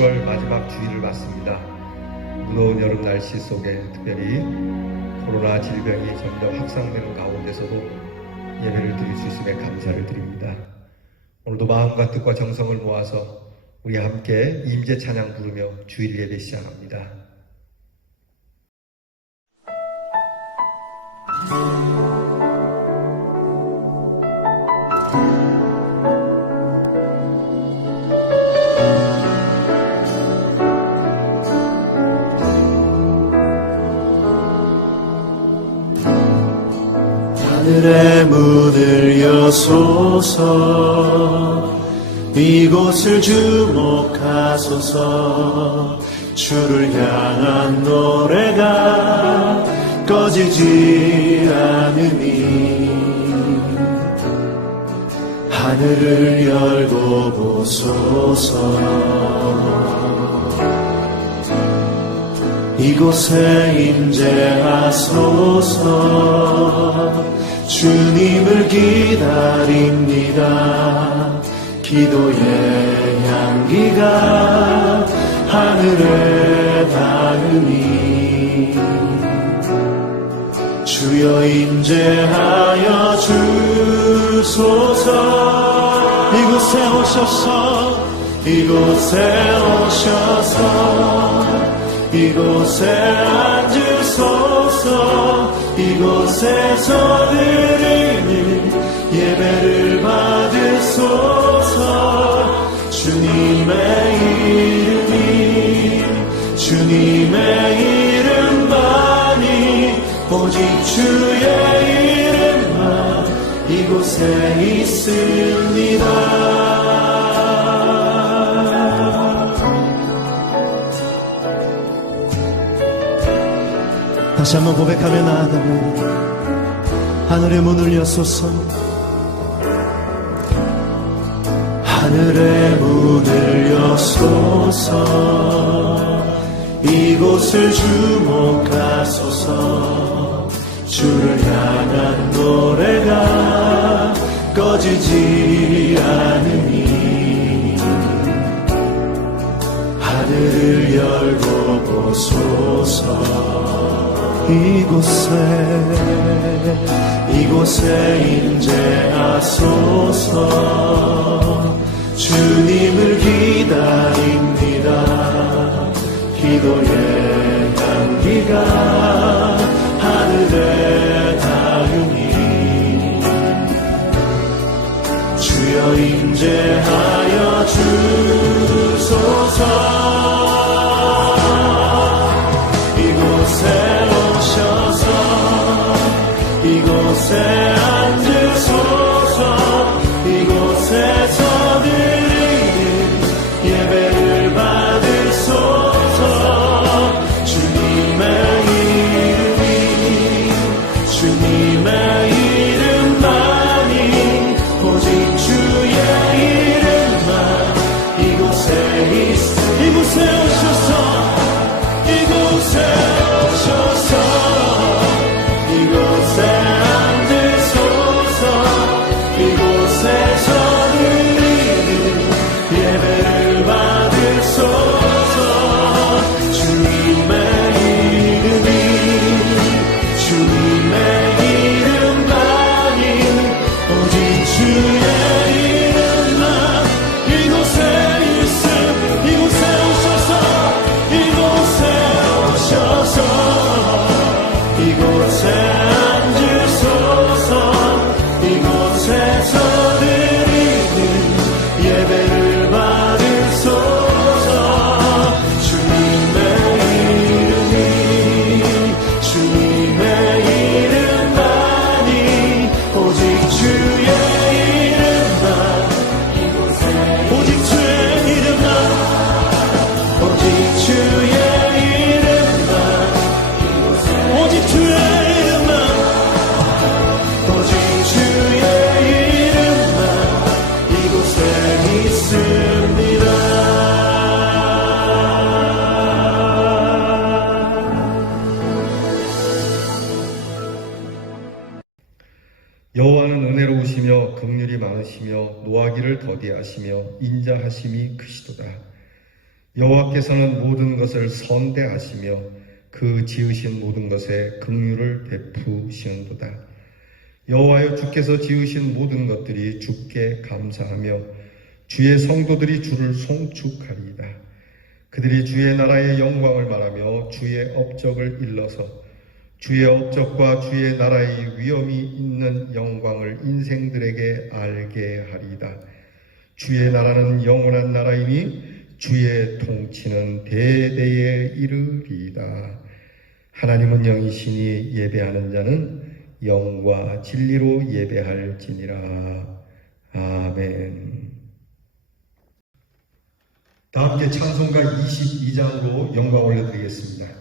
7월 마지막 주일을 맞습니다. 무더운 여름 날씨 속에 특별히 코로나 질병이 점점 확산되는 가운데서도 예배를 드릴 수 있음에 감사를 드립니다. 오늘도 마음과 뜻과 정성을 모아서 우리 함께 임재 찬양 부르며 주일 예배 시작합니다. 하늘의 문을 여소서, 이곳을 주목하소서. 주를 향한 노래가 꺼지지 않으니 하늘을 열고 보소서. 이곳에 임재하소서. 주님을 기다립니다. 기도의 향기가 하늘에 닿으니 주여 임재하여 주소서. 이곳에 오셔서, 이곳에 오셔서, 이곳에 앉으소서. 이곳에서 드리는 예배를 받으소서. 주님의 이름이, 주님의 이름만이, 오직 주의 이름만 이곳에 있습니다. 다시 한번 고백하며 나아갑니다. 하늘의 문을 여소서. 하늘의 문을 여소서. 이곳을 주목하소서. 주를 향한 노래가 꺼지지 않으니 하늘을 열고 보소서. 이곳에 임재하소서. 주님을 기다립니다. 기도의 향기가 하늘에 닿으니 주여 임재하여 주소서. 이곳에 앉으소서. 이곳에서 드리는 예배를 받으소서. 주님의 이름이, 주님의 이름만이, 오직 주의 이름만 이곳에 있어. 이곳에 오셔서, 이곳에 오셔서, 이곳에 앉으소서. 이곳에서 드리는 예배를 받으소서. 주님의 이름이, 주님의 이름만이, 오직 주의 이름만 이곳에 있음. 이곳에 오셔서, 이곳에 오셔서, 이곳에 앉으소서. 이곳에서 드리는 예배를 받으소서. 주님의 이름이, 주님의 이름만이, 오직 주의 이름만 이곳에, 오직 주의 이름만, 오직 주의 이름만 이곳에, 오직 주의 이름만, 오직 주의 이름만 이곳에 있습니다. 여호와는 은혜로우시며 긍휼이 많으시며 노하기를 더디하시며 인자하심이 크시도다. 여호와께서는 모든 것을 선대하시며 그 지으신 모든 것에 긍휼을 베푸시는도다. 여호와여, 주께서 지으신 모든 것들이 주께 감사하며 주의 성도들이 주를 송축하리이다. 그들이 주의 나라의 영광을 말하며 주의 업적을 일러서 주의 업적과 주의 나라의 위엄이 있는 영광을 인생들에게 알게 하리이다. 주의 나라는 영원한 나라이니 주의 통치는 대대에 이르리이다. 하나님은 영이시니 예배하는 자는 영과 진리로 예배할지니라. 아멘. 다 함께 찬송가 22장으로 영광 올려드리겠습니다.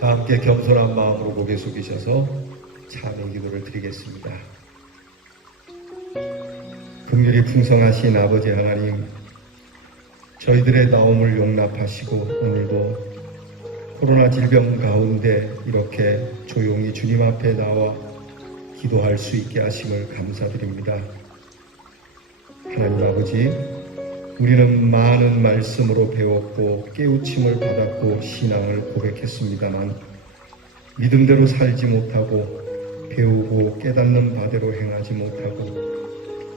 다 함께 겸손한 마음으로 고개 숙이셔서 참회 기도를 드리겠습니다. 긍휼이 풍성하신 아버지 하나님, 저희들의 나옴을 용납하시고 오늘도 코로나 질병 가운데 이렇게 조용히 주님 앞에 나와 기도할 수 있게 하심을 감사드립니다. 하나님 아버지, 우리는 많은 말씀으로 배웠고 깨우침을 받았고 신앙을 고백했습니다만 믿음대로 살지 못하고 배우고 깨닫는 바대로 행하지 못하고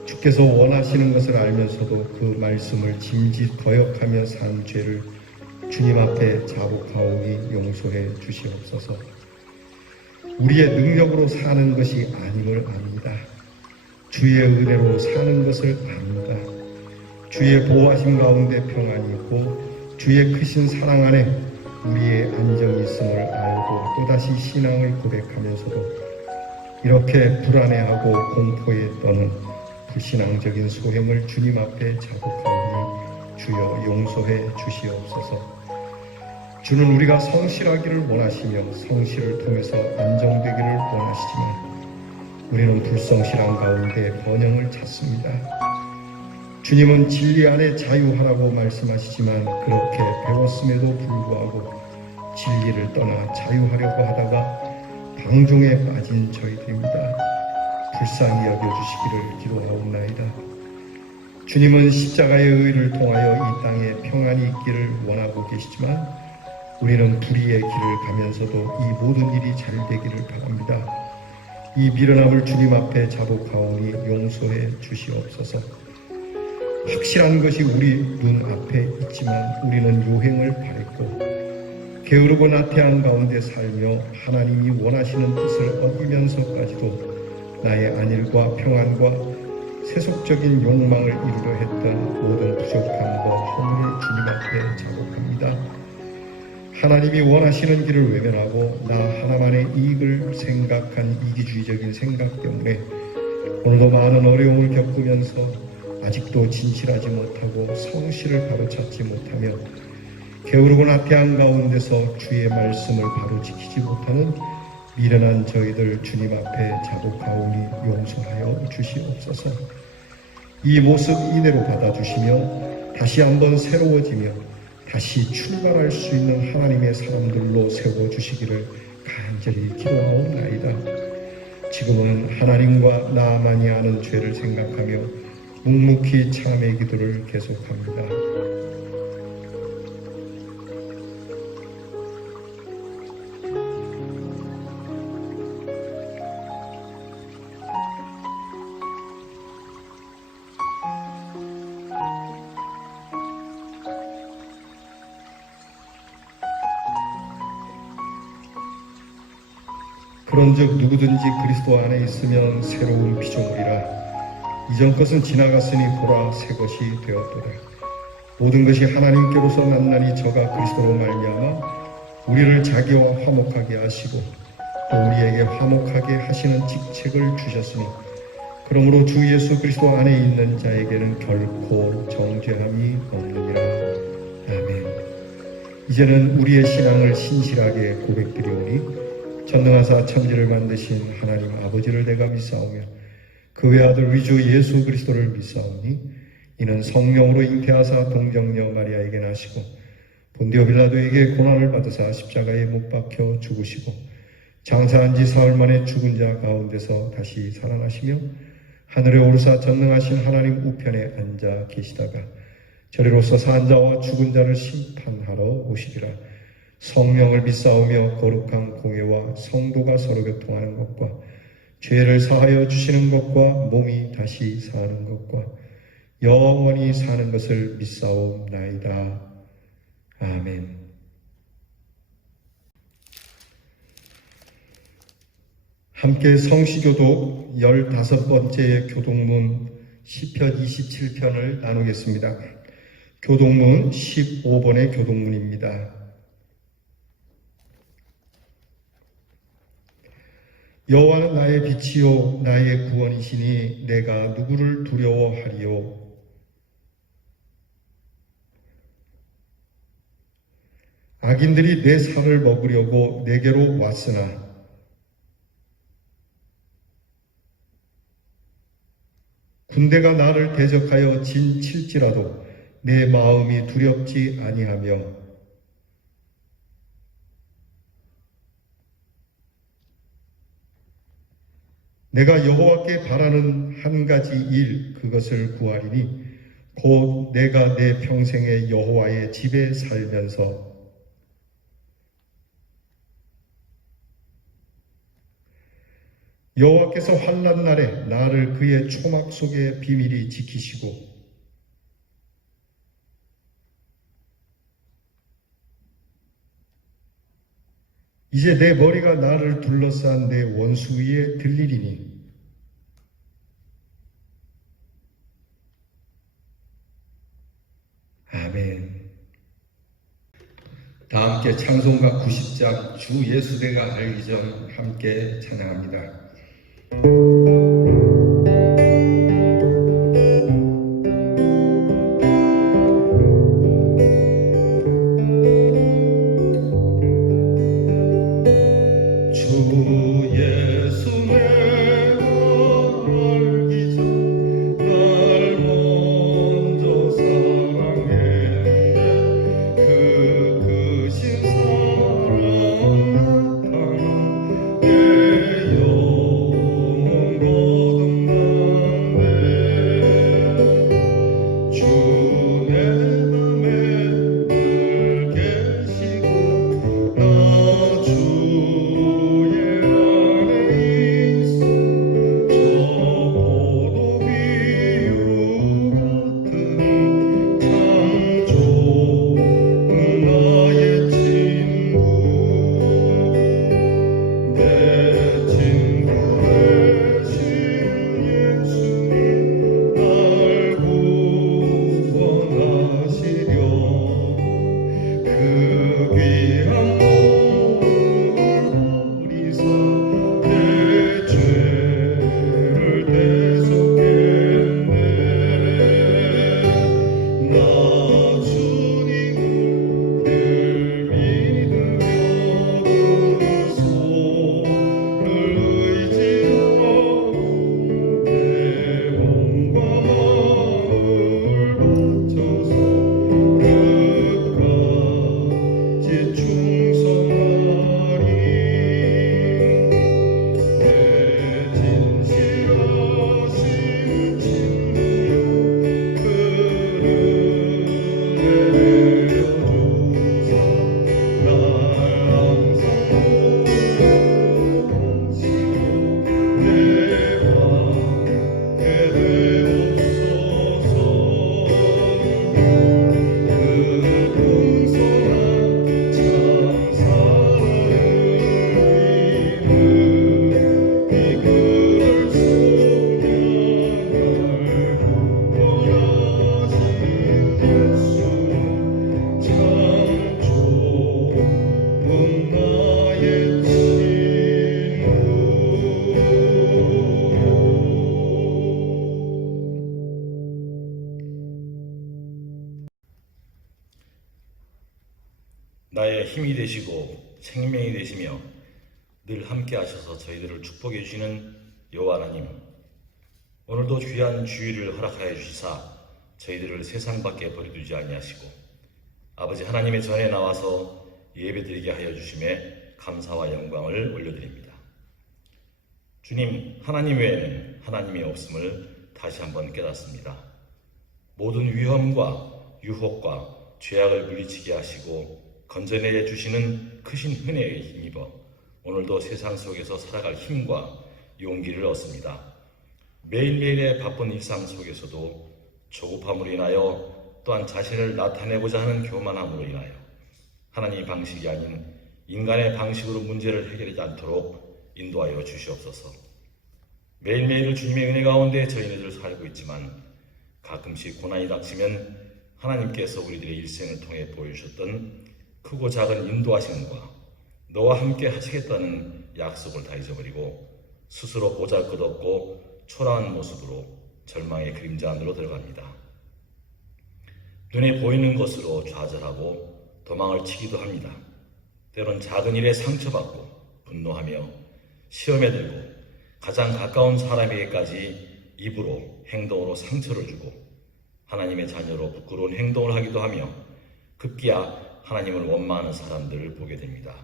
주께서 원하시는 것을 알면서도 그 말씀을 짐짓 거역하며 산 죄를 주님 앞에 자복하오니 용서해 주시옵소서. 우리의 능력으로 사는 것이 아님을 압니다. 주의 은혜로 사는 것을 압니다. 주의 보호하심 가운데 평안이 있고 주의 크신 사랑 안에 우리의 안정이 있음을 알고 또다시 신앙을 고백하면서도 이렇게 불안해하고 공포에 떠는 불신앙적인 소행을 주님 앞에 자복하오니 주여 용서해 주시옵소서. 주는 우리가 성실하기를 원하시며 성실을 통해서 안정되기를 원하시지만 우리는 불성실한 가운데 번영을 찾습니다. 주님은 진리 안에 자유하라고 말씀하시지만 그렇게 배웠음에도 불구하고 진리를 떠나 자유하려고 하다가 방종에 빠진 저희들입니다. 불쌍히 여겨주시기를 기도하옵나이다. 주님은 십자가의 의를 통하여 이 땅에 평안이 있기를 원하고 계시지만 우리는 불의의 길을 가면서도 이 모든 일이 잘 되기를 바랍니다. 이 미련함을 주님 앞에 자복하오니 용서해 주시옵소서. 확실한 것이 우리 눈앞에 있지만 우리는 요행을 바랬고 게으르고 나태한 가운데 살며 하나님이 원하시는 뜻을 어기면서까지도 나의 안일과 평안과 세속적인 욕망을 이루려 했던 모든 부족함과 허물을 주님 앞에 자복합니다. 하나님이 원하시는 길을 외면하고 나 하나만의 이익을 생각한 이기주의적인 생각 때문에 오늘도 많은 어려움을 겪으면서 아직도 진실하지 못하고 성실을 바로 찾지 못하며 게으르고 나태한 가운데서 주의 말씀을 바로 지키지 못하는 미련한 저희들 주님 앞에 자복하오니 용서하여 주시옵소서. 이 모습 이대로 받아주시며 다시 한번 새로워지며 다시 출발할 수 있는 하나님의 사람들로 세워주시기를 간절히 기도하옵나이다. 지금은 하나님과 나만이 아는 죄를 생각하며 묵묵히 참의 기도를 계속합니다. 그런즉 누구든지 그리스도 안에 있으면 새로운 피조물이라 이전 것은 지나갔으니 보라 새 것이 되었도다. 모든 것이 하나님께로서 났나니 저가 그리스도로 말미암아 우리를 자기와 화목하게 하시고 또 우리에게 화목하게 하시는 직책을 주셨으니 그러므로 주 예수 그리스도 안에 있는 자에게는 결코 정죄함이 없느니라. 아멘. 이제는 우리의 신앙을 신실하게 고백드리오니 전능하사 천지를 만드신 하나님 아버지를 내가 믿사오며 그 외아들 위주 예수 그리스도를 믿사오니 이는 성령으로 잉태하사 동정녀 마리아에게 나시고 본디오 빌라도에게 고난을 받으사 십자가에 못 박혀 죽으시고 장사한 지 사흘 만에 죽은 자 가운데서 다시 살아나시며 하늘에 오르사 전능하신 하나님 우편에 앉아 계시다가 저리로서 산 자와 죽은 자를 심판하러 오시리라. 성령을 믿사오며 거룩한 공예와 성도가 서로 교통하는 것과 죄를 사하여 주시는 것과 몸이 다시 사는 것과 영원히 사는 것을 믿사옵나이다. 아멘. 함께 성시교독 15번째 교독문 시편 27편을 나누겠습니다. 교독문 15번의 교독문입니다. 여호와는 나의 빛이요 나의 구원이시니 내가 누구를 두려워하리요. 악인들이 내 살을 먹으려고 내게로 왔으나 군대가 나를 대적하여 진칠지라도 내 마음이 두렵지 아니하며 내가 여호와께 바라는 한 가지 일 그것을 구하리니 곧 내가 내 평생에 여호와의 집에 살면서 여호와께서 환난 날에 나를 그의 초막 속에 비밀히 지키시고 이제 내 머리가 나를 둘러싼 내 원수 위에 들리리니 아멘. 다 함께 찬송가 90장 주 예수 내가 알기 전 함께 찬양합니다. 주 예수 내가 나의 힘이 되시고 생명이 되시며 늘 함께 하셔서 저희들을 축복해 주시는 여호와 하나님, 오늘도 귀한 주일을 허락하여 주시사 저희들을 세상 밖에 버려두지 아니하시고 아버지 하나님의 전에 나와서 예배드리게 하여 주심에 감사와 영광을 올려드립니다. 주님, 하나님 외에는 하나님이 없음을 다시 한번 깨닫습니다. 모든 위험과 유혹과 죄악을 물리치게 하시고 건져내 주시는 크신 은혜에 힘입어 오늘도 세상 속에서 살아갈 힘과 용기를 얻습니다. 매일매일의 바쁜 일상 속에서도 조급함으로 인하여 또한 자신을 나타내고자 하는 교만함으로 인하여 하나님의 방식이 아닌 인간의 방식으로 문제를 해결하지 않도록 인도하여 주시옵소서. 매일매일 주님의 은혜 가운데 저희네들 살고 있지만 가끔씩 고난이 닥치면 하나님께서 우리들의 일생을 통해 보여주셨던 크고 작은 인도하심과 너와 함께 하시겠다는 약속을 다 잊어버리고 스스로 보잘것없고 초라한 모습으로 절망의 그림자 안으로 들어갑니다. 눈에 보이는 것으로 좌절하고 도망을 치기도 합니다. 때론 작은 일에 상처받고 분노하며 시험에 들고 가장 가까운 사람에게까지 입으로 행동으로 상처를 주고 하나님의 자녀로 부끄러운 행동을 하기도 하며 급기야 하나님을 원망하는 사람들을 보게 됩니다.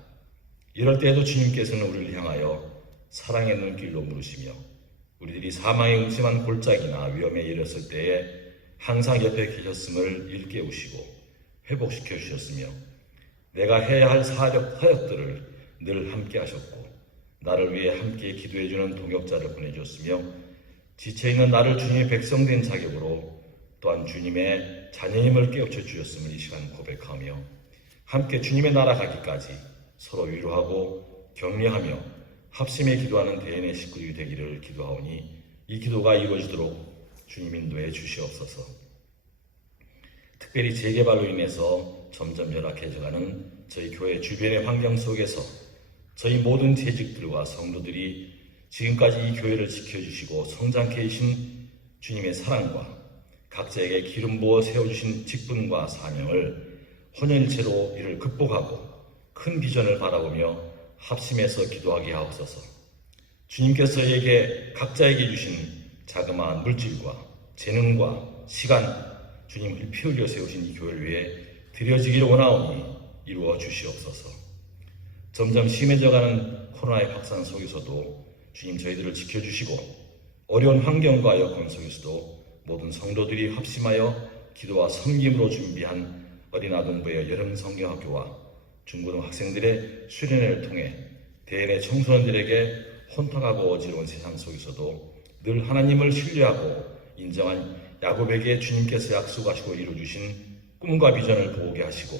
이럴 때에도 주님께서는 우리를 향하여 사랑의 눈길로 물으시며 우리들이 사망의 음침한 골짜기나 위험에 이르렀을 때에 항상 옆에 계셨음을 일깨우시고 회복시켜 주셨으며 내가 해야 할 사역들을 늘 함께 하셨고 나를 위해 함께 기도해 주는 동역자를 보내주셨으며 지쳐있는 나를 주님의 백성된 자격으로 또한 주님의 자녀임을 깨우쳐 주셨음을 이 시간 고백하며 함께 주님의 나라 가기까지 서로 위로하고 격려하며 합심해 기도하는 대인의 식구들이 되기를 기도하오니 이 기도가 이루어지도록 주님 인도해 주시옵소서. 특별히 재개발로 인해서 점점 열악해져가는 저희 교회 주변의 환경 속에서 저희 모든 재직들과 성도들이 지금까지 이 교회를 지켜주시고 성장케 해주신 주님의 사랑과 각자에게 기름 부어 세워주신 직분과 사명을 혼연일체로 이를 극복하고 큰 비전을 바라보며 합심해서 기도하게 하옵소서. 주님께서 저희에게 각자에게 주신 자그마한 물질과 재능과 시간, 주님 피 흘려 세우신 이 교회를 위해 드려지기를 원하오니 이루어 주시옵소서. 점점 심해져가는 코로나의 확산 속에서도 주님 저희들을 지켜주시고 어려운 환경과 여건 속에서도 모든 성도들이 합심하여 기도와 섬김으로 준비한 어린 아동부의 여름 성경학교와 중고등 학생들의 수련회를 통해 대인의 청소년들에게 혼탁하고 어지러운 세상 속에서도 늘 하나님을 신뢰하고 인정한 야곱에게 주님께서 약속하시고 이루어주신 꿈과 비전을 보게 하시고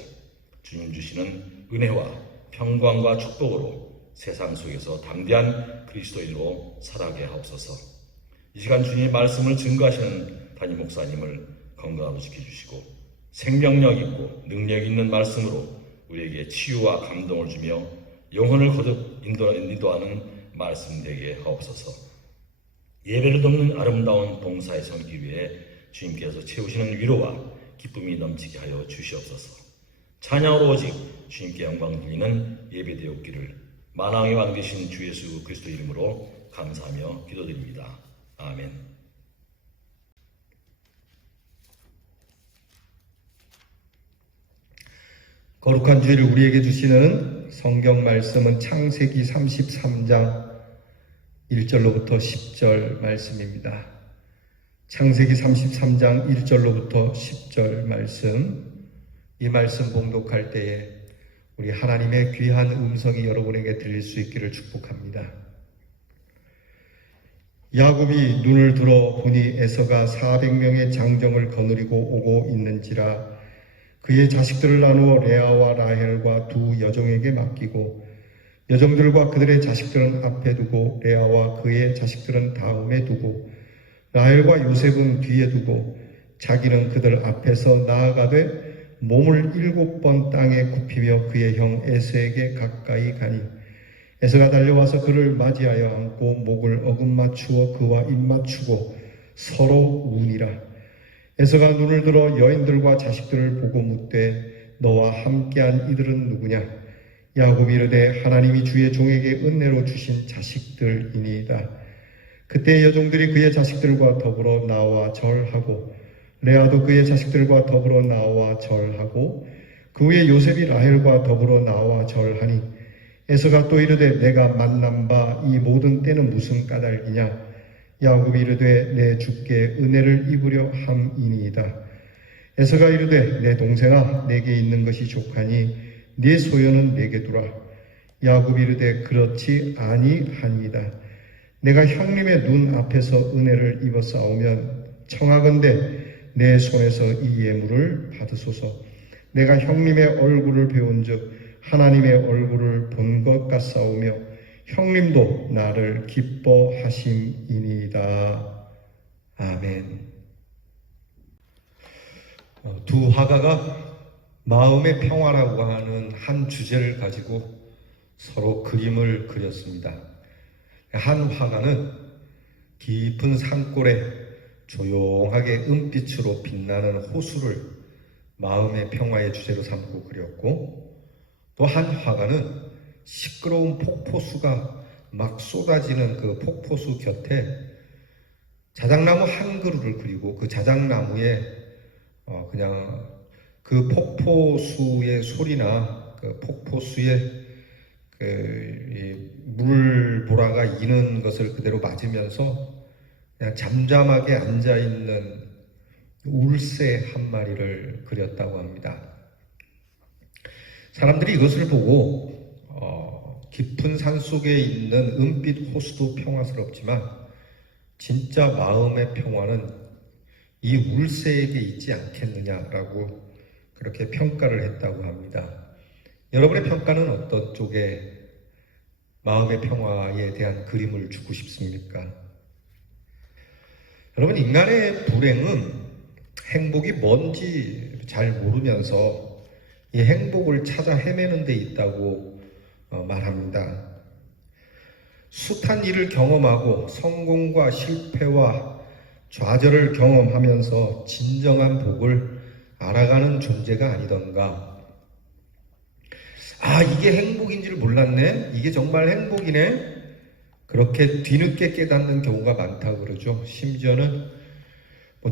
주님 주시는 은혜와 평강과 축복으로 세상 속에서 담대한 그리스도인으로 살아가게 하옵소서. 이 시간 주님의 말씀을 증거하시는 담임 목사님을 건강하게 지켜주시고 생명력 있고 능력 있는 말씀으로 우리에게 치유와 감동을 주며 영혼을 거듭 인도하는 말씀 되게 하옵소서. 예배를 돕는 아름다운 봉사에 섬기 위해 주님께서 채우시는 위로와 기쁨이 넘치게 하여 주시옵소서. 찬양으로 오직 주님께 영광 드리는 예배 되었기를 만왕의 왕 되신 주 예수 그리스도 이름으로 감사하며 기도드립니다. 아멘. 거룩한 주일을 우리에게 주시는 성경 말씀은 창세기 33장 1절로부터 10절 말씀입니다. 창세기 33장 1절로부터 10절 말씀, 이 말씀 봉독할 때에 우리 하나님의 귀한 음성이 여러분에게 들릴 수 있기를 축복합니다. 야곱이 눈을 들어 보니 에서가 400명의 장정을 거느리고 오고 있는지라 그의 자식들을 나누어 레아와 라헬과 두 여종에게 맡기고 여종들과 그들의 자식들은 앞에 두고 레아와 그의 자식들은 다음에 두고 라헬과 요셉은 뒤에 두고 자기는 그들 앞에서 나아가되 몸을 7번 땅에 굽히며 그의 형 에서에게 가까이 가니 에서가 달려와서 그를 맞이하여 안고 목을 어긋맞추어 그와 입맞추고 서로 우니라. 에서가 눈을 들어 여인들과 자식들을 보고 묻되 너와 함께한 이들은 누구냐? 야곱이 이르되 하나님이 주의 종에게 은혜로 주신 자식들이니이다. 그때 여종들이 그의 자식들과 더불어 나와 절하고 레아도 그의 자식들과 더불어 나와 절하고 그 후에 요셉이 라헬과 더불어 나와 절하니 에서가 또 이르되 내가 만난 바 이 모든 때는 무슨 까닭이냐? 야곱이 이르되 내 주께 은혜를 입으려 함이니이다. 에서가 이르되 내 동생아 내게 있는 것이 족하니 네 소유는 내게 두라. 야곱이 이르되 그렇지 아니하니이다. 내가 형님의 눈 앞에서 은혜를 입었사오면 청하건대 내 손에서 이 예물을 받으소서. 내가 형님의 얼굴을 배운즉 하나님의 얼굴을 본 것 같사오며 형님도 나를 기뻐하심이니이다. 아멘. 두 화가가 마음의 평화라고 하는 한 주제를 가지고 서로 그림을 그렸습니다. 한 화가는 깊은 산골에 조용하게 은빛으로 빛나는 호수를 마음의 평화의 주제로 삼고 그렸고, 또 한 화가는 시끄러운 폭포수가 막 쏟아지는 그 폭포수 곁에 자작나무 한 그루를 그리고 그 자작나무에 그냥 그 폭포수의 소리나 그 폭포수의 그 물보라가 이는 것을 그대로 맞으면서 그냥 잠잠하게 앉아있는 울새 한 마리를 그렸다고 합니다. 사람들이 이것을 보고 깊은 산속에 있는 은빛 호수도 평화스럽지만 진짜 마음의 평화는 이 울새에게 있지 않겠느냐라고 그렇게 평가를 했다고 합니다. 여러분의 평가는 어떤 쪽에 마음의 평화에 대한 그림을 주고 싶습니까? 여러분, 인간의 불행은 행복이 뭔지 잘 모르면서 이 행복을 찾아 헤매는 데 있다고 말합니다. 숱한 일을 경험하고 성공과 실패와 좌절을 경험하면서 진정한 복을 알아가는 존재가 아니던가. 아, 이게 행복인지를 몰랐네? 이게 정말 행복이네? 그렇게 뒤늦게 깨닫는 경우가 많다고 그러죠. 심지어는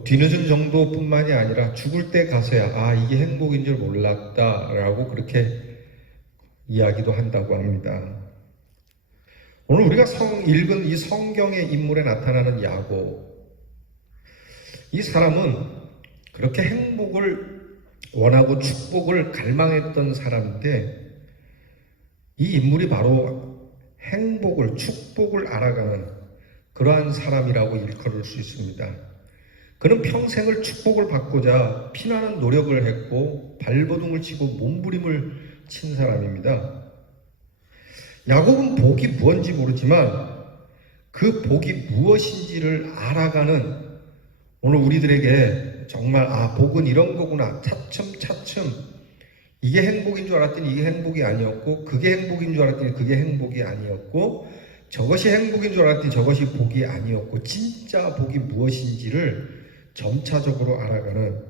뒤늦은 정도뿐만이 아니라 죽을 때 가서야 아, 이게 행복인 줄 몰랐다라고 그렇게 이야기도 한다고 합니다. 오늘 우리가 읽은 이 성경의 인물에 나타나는 야곱, 이 사람은 그렇게 행복을 원하고 축복을 갈망했던 사람인데, 이 인물이 바로 행복을, 축복을 알아가는 그러한 사람이라고 일컬을 수 있습니다. 그는 평생을 축복을 받고자 피나는 노력을 했고 발버둥을 치고 몸부림을 친 사람입니다. 야곱은 복이 무엇인지 모르지만 그 복이 무엇인지를 알아가는, 오늘 우리들에게 정말 복은 이런 거구나, 차츰차츰 이게 행복인 줄 알았더니 이게 행복이 아니었고, 그게 행복인 줄 알았더니 그게 행복이 아니었고, 저것이 행복인 줄 알았더니 저것이 복이 아니었고, 진짜 복이 무엇인지를 점차적으로 알아가는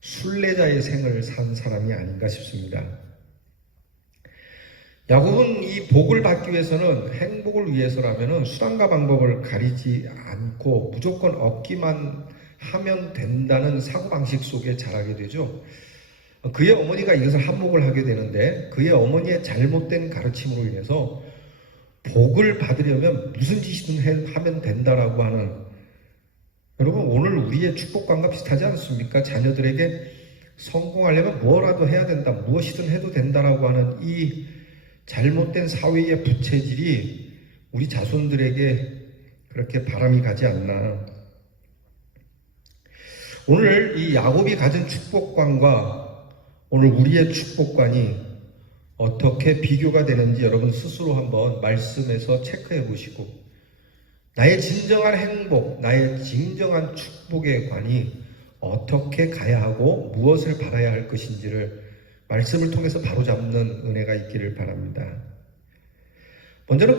순례자의 생을 산 사람이 아닌가 싶습니다. 야곱은 이 복을 받기 위해서는, 행복을 위해서라면 수단과 방법을 가리지 않고 무조건 얻기만 하면 된다는 사고방식 속에 자라게 되죠. 그의 어머니가 이것을 한몫을 하게 되는데, 그의 어머니의 잘못된 가르침으로 인해서 복을 받으려면 무슨 짓이든 하면 된다라고 하는, 여러분, 오늘 우리의 축복관과 비슷하지 않습니까? 자녀들에게 성공하려면 뭐라도 해야 된다, 무엇이든 해도 된다라고 하는 이 잘못된 사회의 부채질이 우리 자손들에게 그렇게 바람이 가지 않나. 오늘 이 야곱이 가진 축복관과 오늘 우리의 축복관이 어떻게 비교가 되는지 여러분 스스로 한번 말씀에서 체크해 보시고, 나의 진정한 행복, 나의 진정한 축복의 관이 어떻게 가야 하고 무엇을 바라야 할 것인지를 말씀을 통해서 바로잡는 은혜가 있기를 바랍니다. 먼저는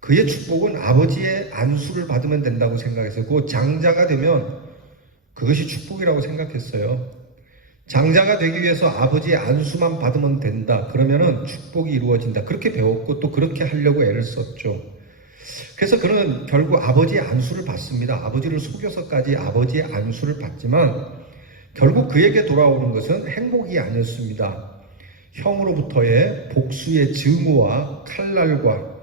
그의 축복은 아버지의 안수를 받으면 된다고 생각해서 그 장자가 되면 그것이 축복이라고 생각했어요. 장자가 되기 위해서 아버지의 안수만 받으면 된다. 그러면은 축복이 이루어진다. 그렇게 배웠고 또 그렇게 하려고 애를 썼죠. 그래서 그는 결국 아버지의 안수를 받습니다. 아버지를 속여서까지 아버지의 안수를 받지만 결국 그에게 돌아오는 것은 행복이 아니었습니다. 형으로부터의 복수의 증오와 칼날과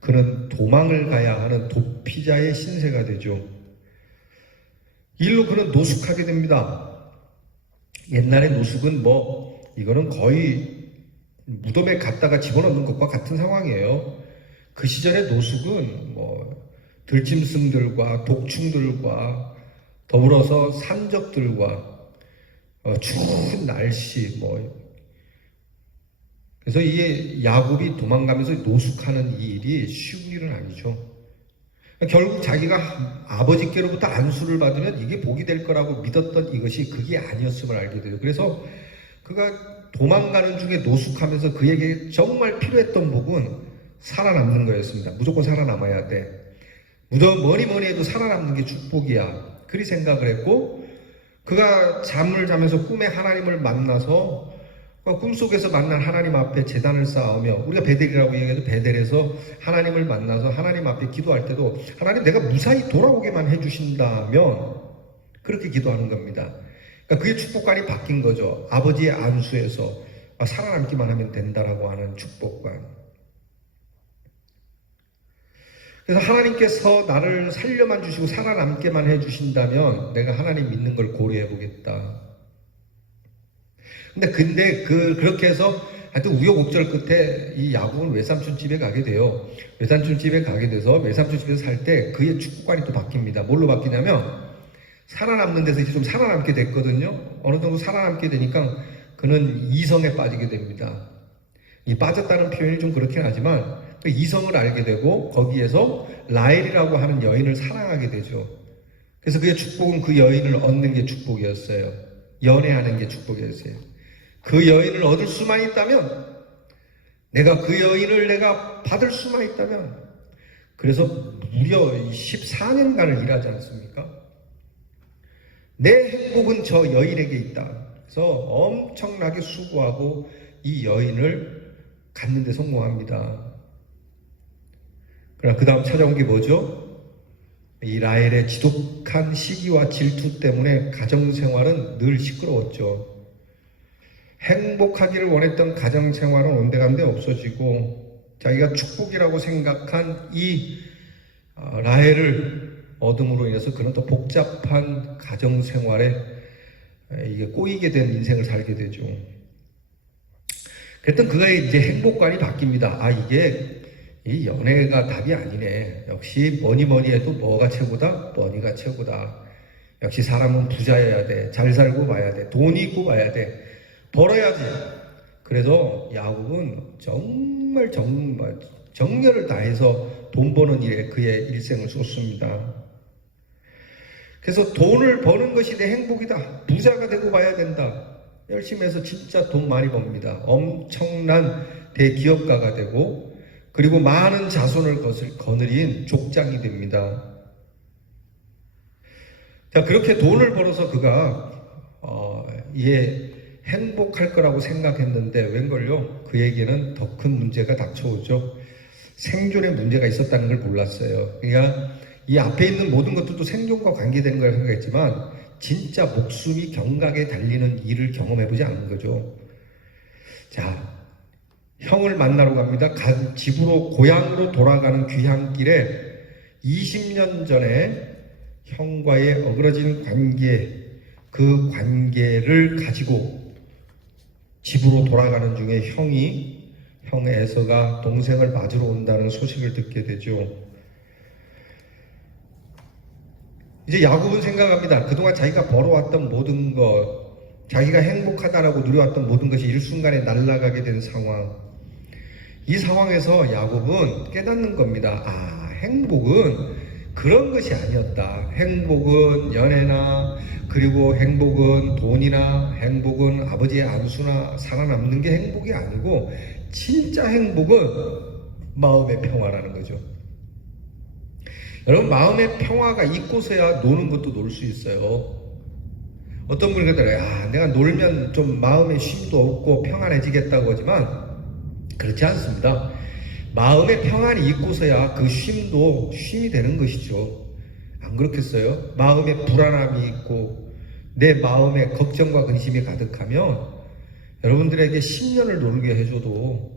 그는 도망을 가야 하는 도피자의 신세가 되죠. 일로 그는 노숙하게 됩니다. 옛날에 노숙은 이거는 거의 무덤에 갔다가 집어넣는 것과 같은 상황이에요. 그 시절의 노숙은 들짐승들과 독충들과 더불어서 산적들과 추운 날씨 그래서 이게 야곱이 도망가면서 노숙하는 이 일이 쉬운 일은 아니죠. 결국 자기가 아버지께로부터 안수를 받으면 이게 복이 될 거라고 믿었던 이것이 그게 아니었음을 알게 돼요. 그래서 그가 도망가는 중에 노숙하면서 그에게 정말 필요했던 복은 살아남는 거였습니다. 무조건 살아남아야 돼. 뭐니 해도 살아남는 게 축복이야. 그리 생각을 했고 그가 잠을 자면서 꿈에 하나님을 만나서 꿈속에서 만난 하나님 앞에 제단을 쌓으며 우리가 베델이라고 얘기해도 베델에서 하나님을 만나서 하나님 앞에 기도할 때도 하나님 내가 무사히 돌아오게만 해주신다면 그렇게 기도하는 겁니다. 그러니까 그의 축복관이 바뀐 거죠. 아버지의 안수에서 살아남기만 하면 된다라고 하는 축복관. 그래서 하나님께서 나를 살려만 주시고 살아남게만 해주신다면 내가 하나님 믿는 걸 고려해 보겠다. 근데 그렇게 해서 하여튼 우여곡절 끝에 이 야곱은 외삼촌 집에 가게 돼요. 외삼촌 집에 가게 돼서 외삼촌 집에서 살 때 그의 축복관이 또 바뀝니다. 뭘로 바뀌냐면 살아남는 데서 이제 좀 살아남게 됐거든요. 어느 정도 살아남게 되니까 그는 이성에 빠지게 됩니다. 이 빠졌다는 표현이 좀 그렇긴 하지만 그 이성을 알게 되고 거기에서 라헬이라고 하는 여인을 사랑하게 되죠. 그래서 그의 축복은 그 여인을 얻는 게 축복이었어요. 연애하는 게 축복이었어요. 그 여인을 얻을 수만 있다면 내가 그 여인을 내가 받을 수만 있다면 그래서 무려 14년간을 일하지 않습니까? 내 행복은 저 여인에게 있다. 그래서 엄청나게 수고하고 이 여인을 갖는 데 성공합니다. 그러나 그 다음 찾아온 게 뭐죠? 이 라헬의 지독한 시기와 질투 때문에 가정생활은 늘 시끄러웠죠. 행복하기를 원했던 가정생활은 온데간데 없어지고 자기가 축복이라고 생각한 이 라헬을 얻음으로 인해서 그는 더 복잡한 가정생활에 이게 꼬이게 된 인생을 살게 되죠. 그랬던 그의 이제 행복관이 바뀝니다. 이게 이 연애가 답이 아니네. 역시 뭐니 해도 뭐가 최고다? 머니가 최고다. 역시 사람은 부자여야 돼. 잘 살고 봐야 돼. 돈이 있고 봐야 돼. 벌어야지. 그래서 야곱은 정말 정열을 다해서 돈 버는 일에 그의 일생을 쏟습니다. 그래서 돈을 버는 것이 내 행복이다. 부자가 되고 봐야 된다. 열심히 해서 진짜 돈 많이 법니다. 엄청난 대기업가가 되고 그리고 많은 자손을 거느린 족장이 됩니다. 자, 그렇게 돈을 벌어서 그가 행복할 거라고 생각했는데 웬걸요? 그에게는 더 큰 문제가 닥쳐오죠. 생존의 문제가 있었다는 걸 몰랐어요. 그러니까 이 앞에 있는 모든 것들도 생존과 관계되는 걸 생각했지만 진짜 목숨이 경각에 달리는 일을 경험해보지 않은 거죠. 자, 형을 만나러 갑니다. 집으로 고향으로 돌아가는 귀향길에 20년 전에 형과의 어그러진 관계, 그 관계를 가지고 집으로 돌아가는 중에 형 에서가 동생을 맞으러 온다는 소식을 듣게 되죠. 이제 야곱은 생각합니다. 그동안 자기가 벌어왔던 모든 것, 자기가 행복하다라고 누려왔던 모든 것이 일순간에 날아가게 된 상황. 이 상황에서 야곱은 깨닫는 겁니다. 행복은 그런 것이 아니었다. 행복은 연애나 그리고 행복은 돈이나 행복은 아버지의 안수나 살아남는 게 행복이 아니고 진짜 행복은 마음의 평화라는 거죠. 여러분, 마음의 평화가 있고서야 노는 것도 놀 수 있어요. 어떤 분이 그러더라고요. 야, 내가 놀면 좀 마음의 쉼도 없고 평안해지겠다고 하지만 그렇지 않습니다. 마음의 평안이 있고서야 그 쉼도 쉼이 되는 것이죠. 안 그렇겠어요? 마음에 불안함이 있고 내 마음에 걱정과 근심이 가득하면 여러분들에게 10년을 놀게 해줘도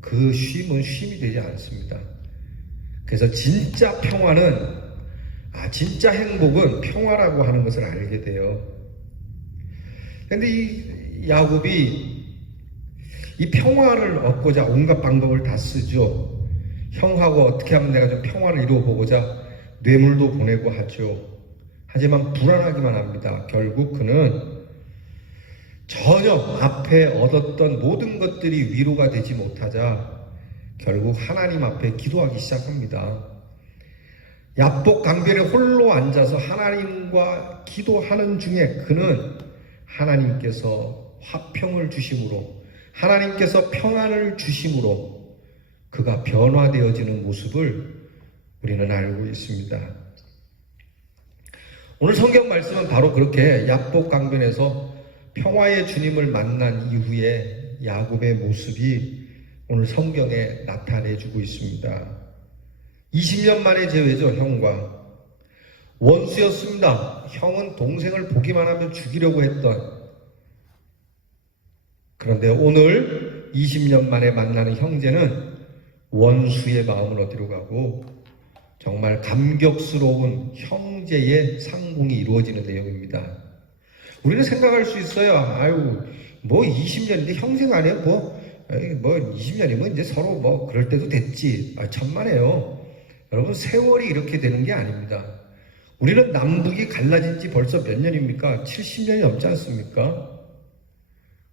그 쉼은 쉼이 되지 않습니다. 그래서 진짜 평화는, 진짜 행복은 평화라고 하는 것을 알게 돼요. 근데 이 야곱이 이 평화를 얻고자 온갖 방법을 다 쓰죠. 형하고 어떻게 하면 내가 좀 평화를 이루어보고자 뇌물도 보내고 하죠. 하지만 불안하기만 합니다. 결국 그는 전혀 앞에 얻었던 모든 것들이 위로가 되지 못하자 결국 하나님 앞에 기도하기 시작합니다. 야복 강변에 홀로 앉아서 하나님과 기도하는 중에 그는 하나님께서 화평을 주심으로, 하나님께서 평안을 주심으로 그가 변화되어지는 모습을 우리는 알고 있습니다. 오늘 성경 말씀은 바로 그렇게 야복 강변에서 평화의 주님을 만난 이후에 야곱의 모습이 오늘 성경에 나타내주고 있습니다. 20년 만의 재회죠. 형과 원수였습니다. 형은 동생을 보기만 하면 죽이려고 했던, 그런데 오늘 20년 만에 만나는 형제는 원수의 마음을 어디로 가고 정말 감격스러운 형제의 상봉이 이루어지는 내용입니다. 우리는 생각할 수 있어요. 아유, 뭐 20년인데 형제가 아니에요. 뭐 20년이면 이제 서로 뭐 그럴 때도 됐지. 천만에요. 여러분, 세월이 이렇게 되는 게 아닙니다. 우리는 남북이 갈라진 지 벌써 몇 년입니까? 70년이 넘지 않습니까?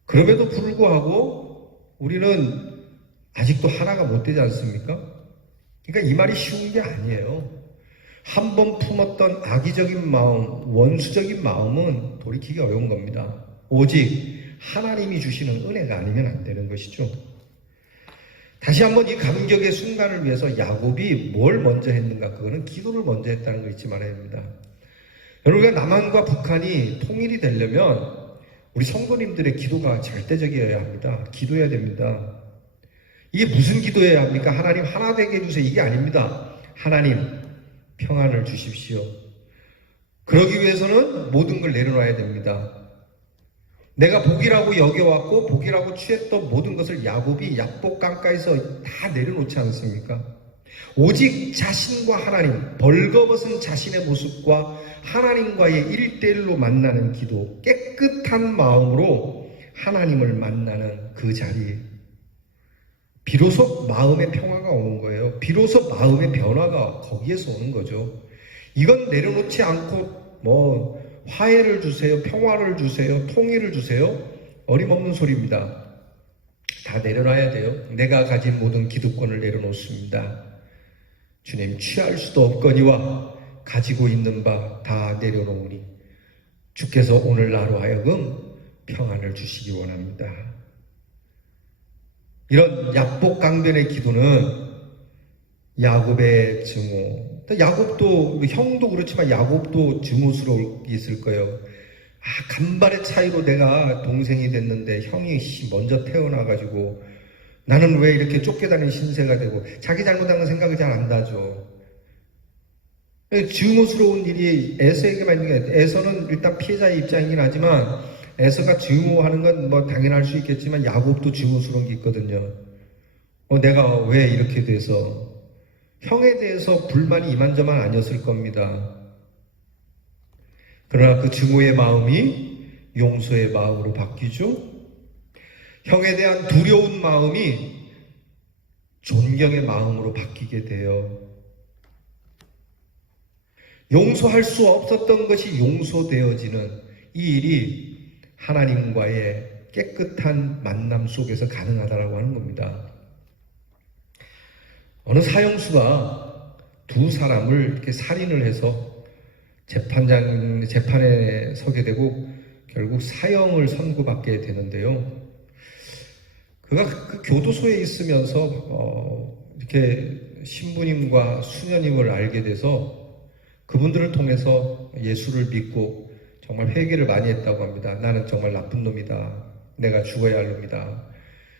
그럼에도 불구하고 우리는 아직도 하나가 못 되지 않습니까? 그러니까 이 말이 쉬운 게 아니에요. 한 번 품었던 악의적인 마음, 원수적인 마음은 돌이키기 어려운 겁니다. 오직 하나님이 주시는 은혜가 아니면 안 되는 것이죠. 다시 한번 이 감격의 순간을 위해서 야곱이 뭘 먼저 했는가? 그거는 기도를 먼저 했다는 걸 잊지 말아야 합니다. 여러분, 남한과 북한이 통일이 되려면 우리 성도님들의 기도가 절대적이어야 합니다. 기도해야 됩니다. 이게 무슨 기도해야 합니까? 하나님 하나 되게 해주세요. 이게 아닙니다. 하나님 평안을 주십시오. 그러기 위해서는 모든 걸 내려놔야 됩니다. 내가 복이라고 여겨왔고 복이라고 취했던 모든 것을 야곱이 야복 강가에서 다 내려놓지 않습니까? 오직 자신과 하나님, 벌거벗은 자신의 모습과 하나님과의 1대1로 만나는 기도, 깨끗한 마음으로 하나님을 만나는 그 자리, 비로소 마음의 평화가 오는 거예요. 비로소 마음의 변화가 거기에서 오는 거죠. 이건 내려놓지 않고 뭐 화해를 주세요, 평화를 주세요, 통일을 주세요, 어림없는 소리입니다. 다 내려놔야 돼요. 내가 가진 모든 기득권을 내려놓습니다. 주님, 취할 수도 없거니와 가지고 있는 바 다 내려놓으니 주께서 오늘 나로 하여금 평안을 주시기 원합니다. 이런 야복 강변의 기도는 야곱의 증오, 야곱도, 형도 그렇지만 야곱도 증오스러울 게 있을 거예요. 간발의 차이로 내가 동생이 됐는데 형이 먼저 태어나가지고 나는 왜 이렇게 쫓겨다니는 신세가 되고, 자기 잘못한 건 생각을 잘 안 나죠. 증오스러운 일이 에서에게만 있는 게 아니라, 에서는 일단 피해자의 입장이긴 하지만 에서가 증오하는 건 뭐 당연할 수 있겠지만 야곱도 증오스러운 게 있거든요. 내가 왜 이렇게 돼서, 형에 대해서 불만이 이만저만 아니었을 겁니다. 그러나 그 증오의 마음이 용서의 마음으로 바뀌죠. 형에 대한 두려운 마음이 존경의 마음으로 바뀌게 돼요. 용서할 수 없었던 것이 용서되어지는 이 일이 하나님과의 깨끗한 만남 속에서 가능하다라고 하는 겁니다. 어느 사형수가 두 사람을 이렇게 살인을 해서 재판에 서게 되고 결국 사형을 선고받게 되는데요. 그가 그 교도소에 있으면서 이렇게 신부님과 수녀님을 알게 돼서 그분들을 통해서 예수를 믿고 정말 회개를 많이 했다고 합니다. 나는 정말 나쁜 놈이다. 내가 죽어야 할 놈이다.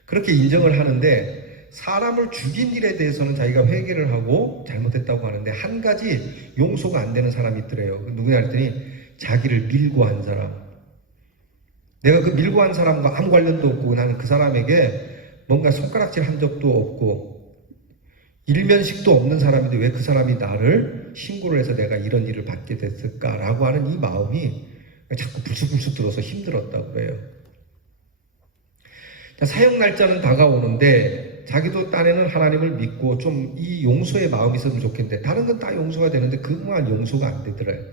그렇게 인정을 하는데 사람을 죽인 일에 대해서는 자기가 회개를 하고 잘못했다고 하는데 한 가지 용서가 안 되는 사람이 있더래요. 누구냐 했더니 자기를 밀고 한 사람. 내가 그 밀고 한 사람과 아무 관련도 없고 나는 그 사람에게 뭔가 손가락질 한 적도 없고 일면식도 없는 사람인데 왜 그 사람이 나를 신고를 해서 내가 이런 일을 받게 됐을까라고 하는 이 마음이 자꾸 불쑥불쑥 들어서 힘들었다고 그래요. 사형 날짜는 다가오는데 자기도 딴에는 하나님을 믿고 좀 이 용서의 마음이 있었으면 좋겠는데 다른 건 다 용서가 되는데 그만 용서가 안 되더래요.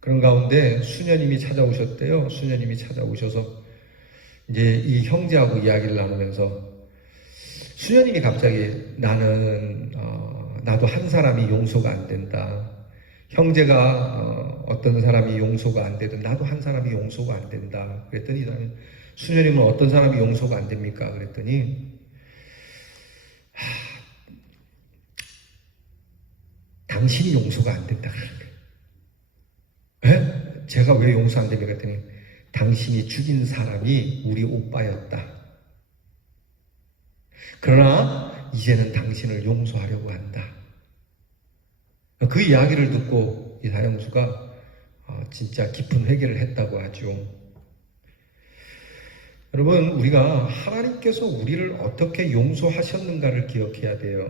그런 가운데 수녀님이 찾아오셨대요. 수녀님이 찾아오셔서 이제 이 형제하고 이야기를 나누면서 수녀님이 갑자기 나도 한 사람이 용서가 안 된다. 형제가 어떤 사람이 용서가 안 되든 나도 한 사람이 용서가 안 된다. 그랬더니 나는 수녀님은 어떤 사람이 용서가 안 됩니까? 그랬더니 당신이 용서가 안 된다 그러는 거예요. 에? 제가 왜 용서 안 됩니까? 그랬더니 당신이 죽인 사람이 우리 오빠였다. 그러나 이제는 당신을 용서하려고 한다. 그 이야기를 듣고 이 사형수가 진짜 깊은 회개를 했다고 하죠. 여러분, 우리가 하나님께서 우리를 어떻게 용서하셨는가를 기억해야 돼요.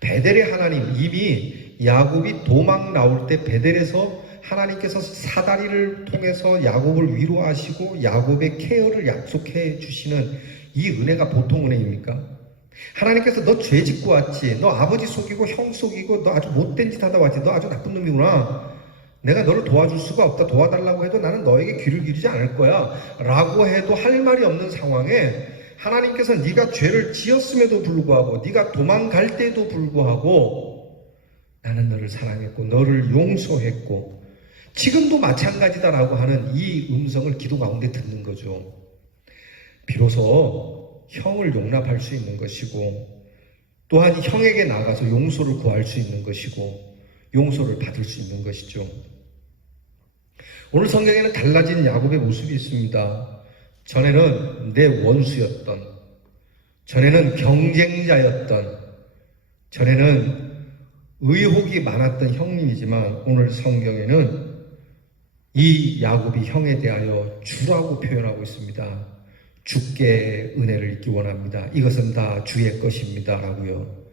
베델의 하나님, 이미 야곱이 도망 나올 때 베델에서 하나님께서 사다리를 통해서 야곱을 위로하시고 야곱의 케어를 약속해 주시는 이 은혜가 보통 은혜입니까? 하나님께서 너 죄 짓고 왔지, 너 아버지 속이고 형 속이고 너 아주 못된 짓 하다 왔지, 너 아주 나쁜 놈이구나, 내가 너를 도와줄 수가 없다, 도와달라고 해도 나는 너에게 귀를 기울이지 않을 거야 라고 해도 할 말이 없는 상황에 하나님께서 네가 죄를 지었음에도 불구하고 네가 도망갈 때도 불구하고 나는 너를 사랑했고 너를 용서했고 지금도 마찬가지다라고 하는 이 음성을 기도 가운데 듣는 거죠. 비로소 형을 용납할 수 있는 것이고 또한 형에게 나가서 용서를 구할 수 있는 것이고 용서를 받을 수 있는 것이죠. 오늘 성경에는 달라진 야곱의 모습이 있습니다. 전에는 내 원수였던, 전에는 경쟁자였던, 전에는 의혹이 많았던 형님이지만 오늘 성경에는 이 야곱이 형에 대하여 주라고 표현하고 있습니다. 주께 은혜를 잊기 원합니다. 이것은 다 주의 것입니다 라고요.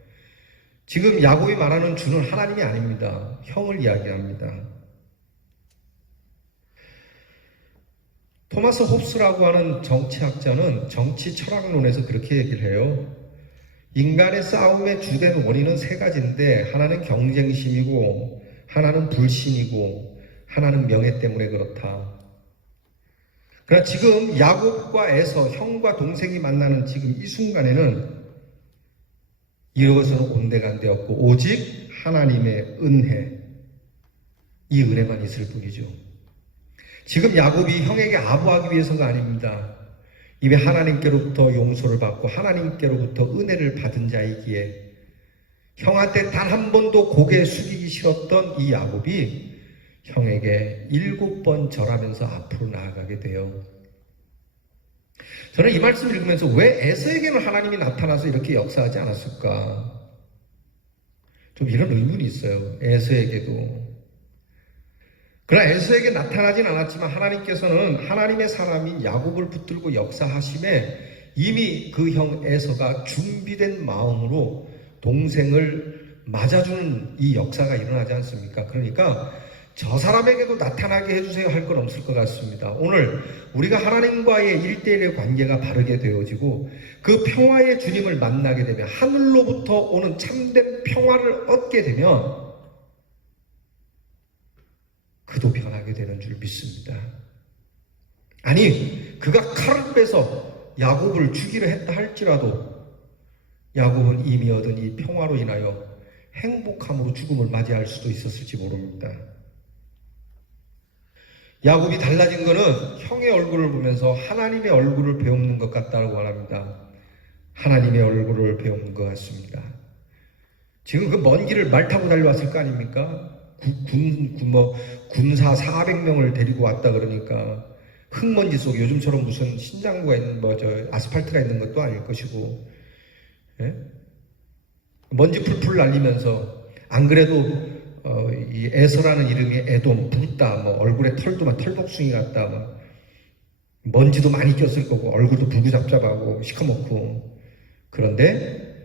지금 야곱이 말하는 주는 하나님이 아닙니다. 형을 이야기합니다. 토마스 홉스라고 하는 정치학자는 정치 철학론에서 그렇게 얘기를 해요. 인간의 싸움의 주된 원인은 세 가지인데 하나는 경쟁심이고 하나는 불신이고 하나는 명예 때문에 그렇다. 그러나 지금 야곱과 에서, 형과 동생이 만나는 지금 이 순간에는 이것은 온데간데 없고 오직 하나님의 은혜, 이 은혜만 있을 뿐이죠. 지금 야곱이 형에게 아부하기 위해서가 아닙니다. 이미 하나님께로부터 용서를 받고 하나님께로부터 은혜를 받은 자이기에 형한테 단 한 번도 고개 숙이기 싫었던 이 야곱이 형에게 7번 절하면서 앞으로 나아가게 돼요. 저는 이 말씀을 읽으면서 왜 에서에게는 하나님이 나타나서 이렇게 역사하지 않았을까? 좀 이런 의문이 있어요. 에서에게도. 그러나 에서에게 나타나진 않았지만 하나님께서는 하나님의 사람인 야곱을 붙들고 역사하심에 이미 그 형 에서가 준비된 마음으로 동생을 맞아주는 이 역사가 일어나지 않습니까? 그러니까 저 사람에게도 나타나게 해주세요 할 건 없을 것 같습니다. 오늘 우리가 하나님과의 1대1의 관계가 바르게 되어지고 그 평화의 주님을 만나게 되면 하늘로부터 오는 참된 평화를 얻게 되면 그도 변하게 되는 줄 믿습니다. 아니, 그가 칼을 빼서 야곱을 죽이려 했다 할지라도 야곱은 이미 얻은 이 평화로 인하여 행복함으로 죽음을 맞이할 수도 있었을지 모릅니다. 야곱이 달라진 것은 형의 얼굴을 보면서 하나님의 얼굴을 배우는 것 같다고 말합니다. 하나님의 얼굴을 배운 것 같습니다. 지금 그 먼 길을 말 타고 달려왔을 거 아닙니까? 군사 400명을 데리고 왔다 그러니까 흙먼지 속에 요즘처럼 무슨 신장구가 있는 아스팔트가 있는 것도 아닐 것이고, 예? 먼지 풀풀 날리면서 안 그래도 이 에서라는 이름이 에돔 붉다, 얼굴에 털도 막 털복숭이 같다, 먼지도 많이 꼈을 거고 얼굴도 불구잡잡하고 시커멓고. 그런데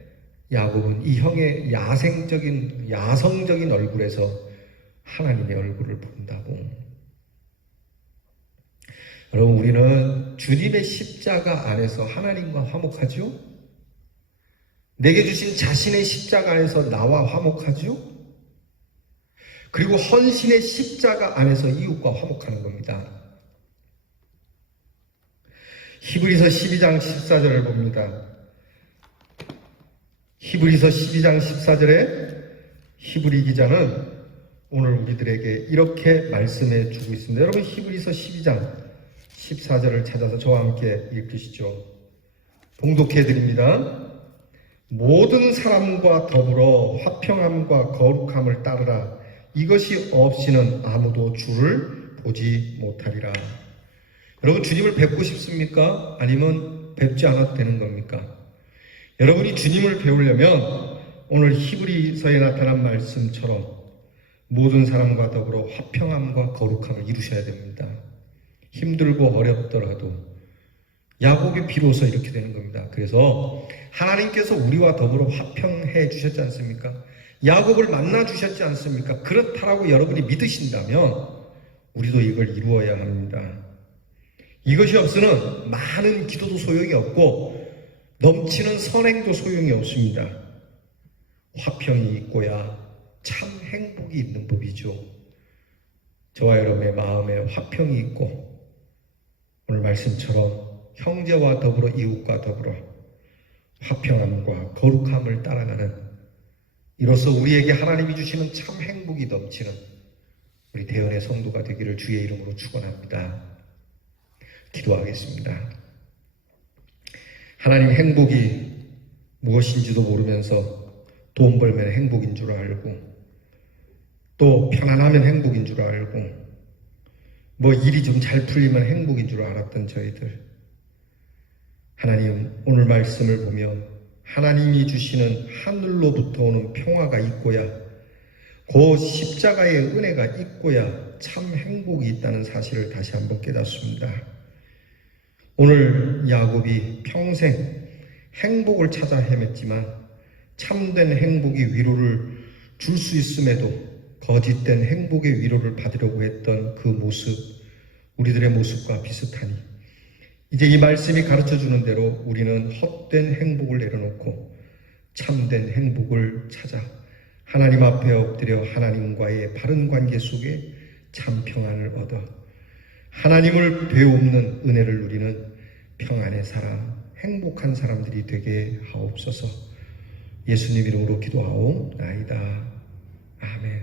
야곱은 이 형의 야성적인 얼굴에서 하나님의 얼굴을 본다고. 여러분, 우리는 주님의 십자가 안에서 하나님과 화목하죠? 내게 주신 자신의 십자가 안에서 나와 화목하죠? 그리고 헌신의 십자가 안에서 이웃과 화목하는 겁니다. 히브리서 12장 14절을 봅니다. 히브리서 12장 14절에 히브리 기자는 오늘 우리들에게 이렇게 말씀해 주고 있습니다. 여러분, 히브리서 12장 14절을 찾아서 저와 함께 읽으시죠. 봉독해 드립니다. 모든 사람과 더불어 화평함과 거룩함을 따르라. 이것이 없이는 아무도 주를 보지 못하리라. 여러분, 주님을 뵙고 싶습니까? 아니면 뵙지 않아도 되는 겁니까? 여러분이 주님을 배우려면 오늘 히브리서에 나타난 말씀처럼 모든 사람과 더불어 화평함과 거룩함을 이루셔야 됩니다. 힘들고 어렵더라도 야곱이 비로소 이렇게 되는 겁니다. 그래서 하나님께서 우리와 더불어 화평해 주셨지 않습니까? 야곱을 만나 주셨지 않습니까? 그렇다라고 여러분이 믿으신다면 우리도 이걸 이루어야 합니다. 이것이 없으면 많은 기도도 소용이 없고 넘치는 선행도 소용이 없습니다. 화평이 있고야 참 행복이 있는 법이죠. 저와 여러분의 마음에 화평이 있고 오늘 말씀처럼 형제와 더불어 이웃과 더불어 화평함과 거룩함을 따라가는, 이로써 우리에게 하나님이 주시는 참 행복이 넘치는 우리 대언의 성도가 되기를 주의 이름으로 축원합니다. 기도하겠습니다. 하나님, 행복이 무엇인지도 모르면서 돈 벌면 행복인 줄 알고 또 편안하면 행복인 줄 알고 일이 좀 잘 풀리면 행복인 줄 알았던 저희들, 하나님, 오늘 말씀을 보면 하나님이 주시는 하늘로부터 오는 평화가 있고야 그 십자가의 은혜가 있고야 참 행복이 있다는 사실을 다시 한번 깨닫습니다. 오늘 야곱이 평생 행복을 찾아 헤맸지만 참된 행복이 위로를 줄 수 있음에도 거짓된 행복의 위로를 받으려고 했던 그 모습, 우리들의 모습과 비슷하니 이제 이 말씀이 가르쳐주는 대로 우리는 헛된 행복을 내려놓고 참된 행복을 찾아 하나님 앞에 엎드려 하나님과의 바른 관계 속에 참 평안을 얻어 하나님을 배우는 은혜를 누리는 평안의 사람, 행복한 사람들이 되게 하옵소서. 예수님 이름으로 기도하옵나이다. 아멘.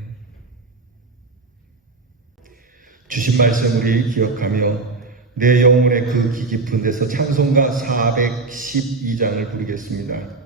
주신 말씀 우리 기억하며 내 영혼의 그 깊은 데서 찬송가 412장을 부르겠습니다.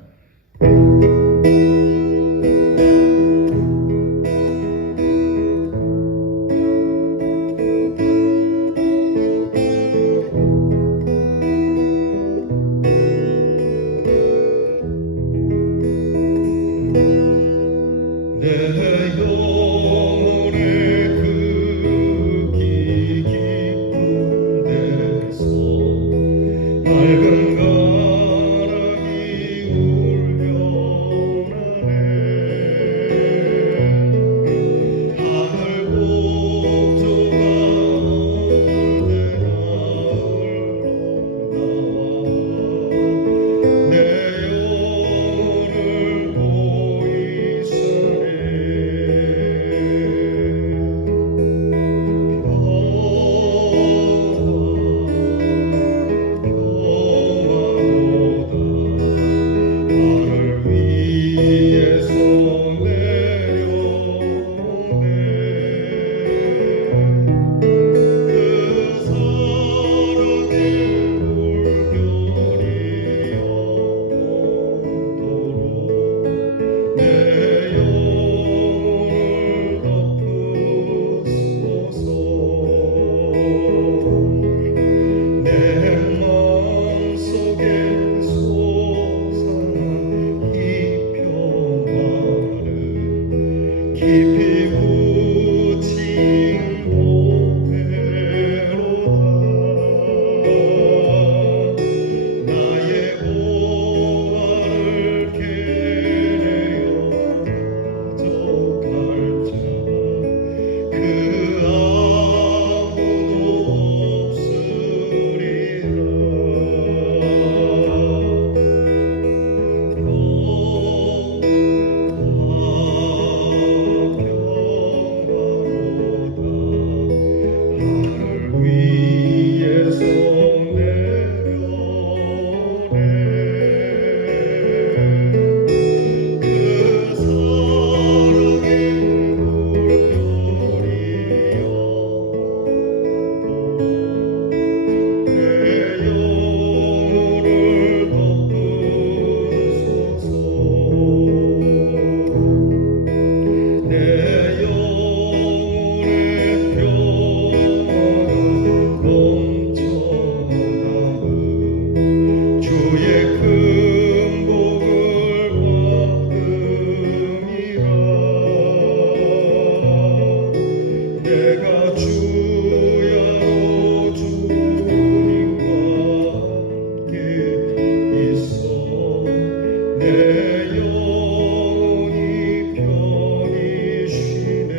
영혼이 편히 쉬네.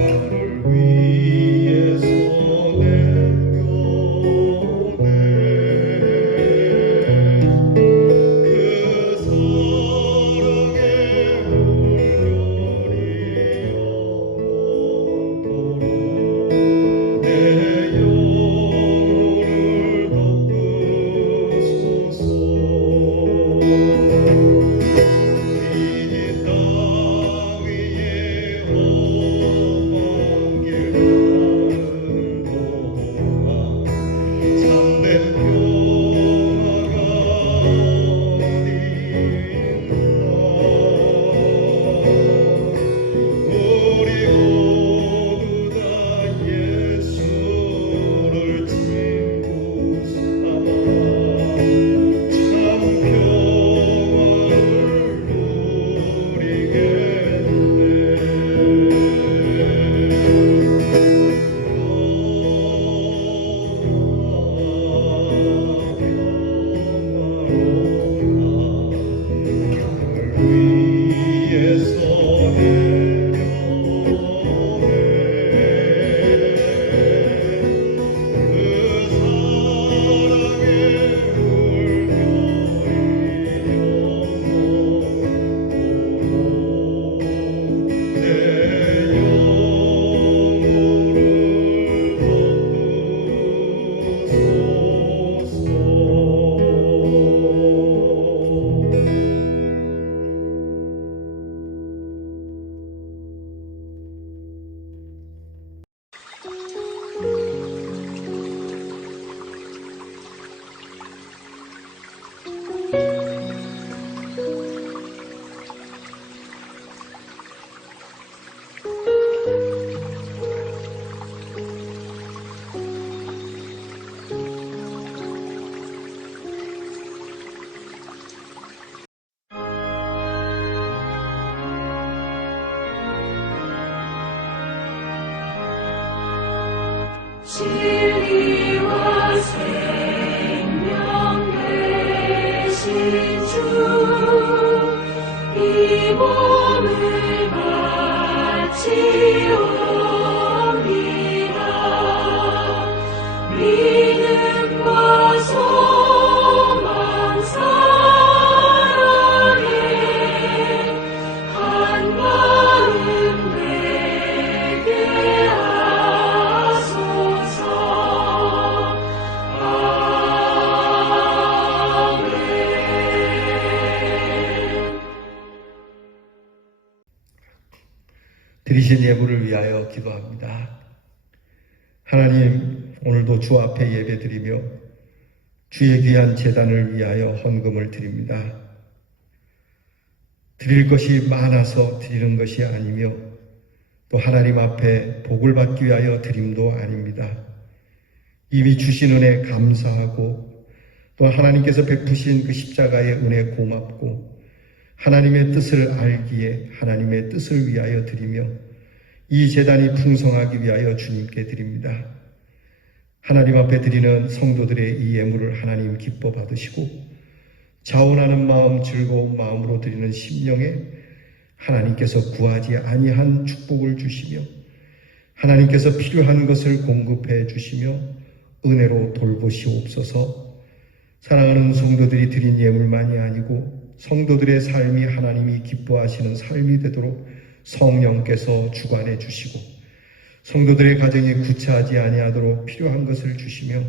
나를 위해서 진리와 생명 되신 주, 이 몸을 바치옵니다. 믿음과 소망 사랑에 한마음 되게 하소서. 드리신 예물을 위하여 기도합니다. 하나님, 오늘도 주 앞에 예배드리며 주의 귀한 제단을 위하여 헌금을 드립니다. 드릴 것이 많아서 드리는 것이 아니며 또 하나님 앞에 복을 받기 위하여 드림도 아닙니다. 이미 주신 은혜 감사하고 또 하나님께서 베푸신 그 십자가의 은혜 고맙고 하나님의 뜻을 알기에 하나님의 뜻을 위하여 드리며 이 제단이 풍성하기 위하여 주님께 드립니다. 하나님 앞에 드리는 성도들의 이 예물을 하나님 기뻐 받으시고 자원하는 마음, 즐거운 마음으로 드리는 심령에 하나님께서 구하지 아니한 축복을 주시며 하나님께서 필요한 것을 공급해 주시며 은혜로 돌보시옵소서. 사랑하는 성도들이 드린 예물만이 아니고 성도들의 삶이 하나님이 기뻐하시는 삶이 되도록 성령께서 주관해 주시고 성도들의 가정이 구차하지 아니하도록 필요한 것을 주시며